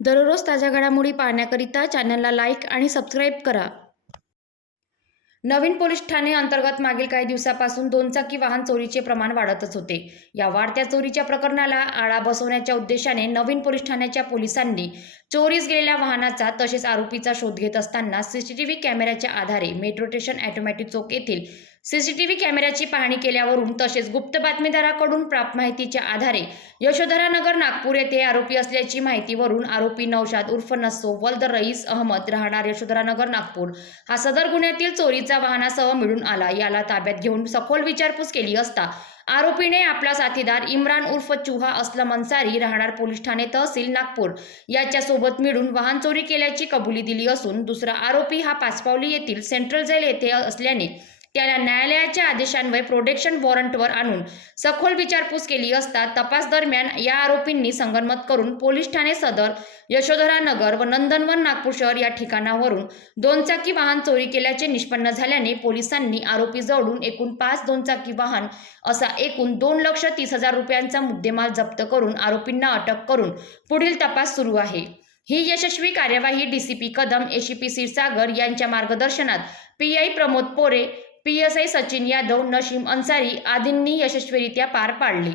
दररोज ताज्या घडामोडी पाहण्याकरिता चॅनलला लाईक आणि सबस्क्राईब करा. नवीन पोलीस ठाणे अंतर्गत मागील काही दिवसापासून दोनचाकी वाहन चोरीचे प्रमाण वाढतच होते. या वाढत्या चोरीच्या प्रकरणाला आळा बसवण्याच्या उद्देशाने नवीन पोलीस ठाण्याच्या पोलिसांनी चोरीस गेलेल्या वाहनाचा तसेच आरोपीचा शोध घेत असताना सीसीटीव्ही कॅमेऱ्याच्या आधारे मेट्रो स्टेशन ऑटोमॅटिक चौक येथील सीसीटीव्ही कॅमेऱ्याची पाहणी केल्यावरून तसेच गुप्त बातमीदाराकडून प्राप्त माहितीच्या आधारे यशोधरा नगर नागपूर येथे आरोपी असल्याची माहितीवरून आरोपी नौशाद उर्फ नस्सो वल्द रईस अहमद राहणार यशोधरा नगर नागपूर. हा सदर गुन्ह्यातील चोरीचा वाहनासह मिळून आला. याला ताब्यात घेऊन सखोल विचारपूस केली असता आरोपीने आपला साथीदार इम्रान उर्फ चुहा असलम अन्सारी राहणार पोलीस ठाणे तहसील नागपूर याच्यासोबत मिळून वाहन चोरी केल्याची कबुली दिली असून दुसरा आरोपी हा पाचपावली येथील सेंट्रल जेल येथे असल्याने त्याला न्यायालयाच्या आदेशान्वये प्रोटेक्शन वॉरंटवर आणून सखोल विचारपूस केली असता तपास दरम्यान या आरोपींनी संगनमत करून पोलीस ठाणे सदर यशोधरा नगर व नंदनवन नागपूर शहर या ठिकाणावरून दोनचाकी वाहन चोरी केल्याचे निष्पन्न झाल्याने पोलिसांनी आरोपी जवळून एकूण पाच दोनचाकी वाहन असा एकूण दोन लक्ष तीस हजार रुपयांचा मुद्देमाल जप्त करून आरोपींना अटक करून पुढील तपास सुरू आहे. ही यशस्वी कार्यवाही डीसीपी कदम एसीपी क्षीरसागर यांच्या मार्गदर्शनात PI Pramod Pore P S I Sachin Yadav Nasim Ansari आदींनी यशस्वीरित्या पार पाडली.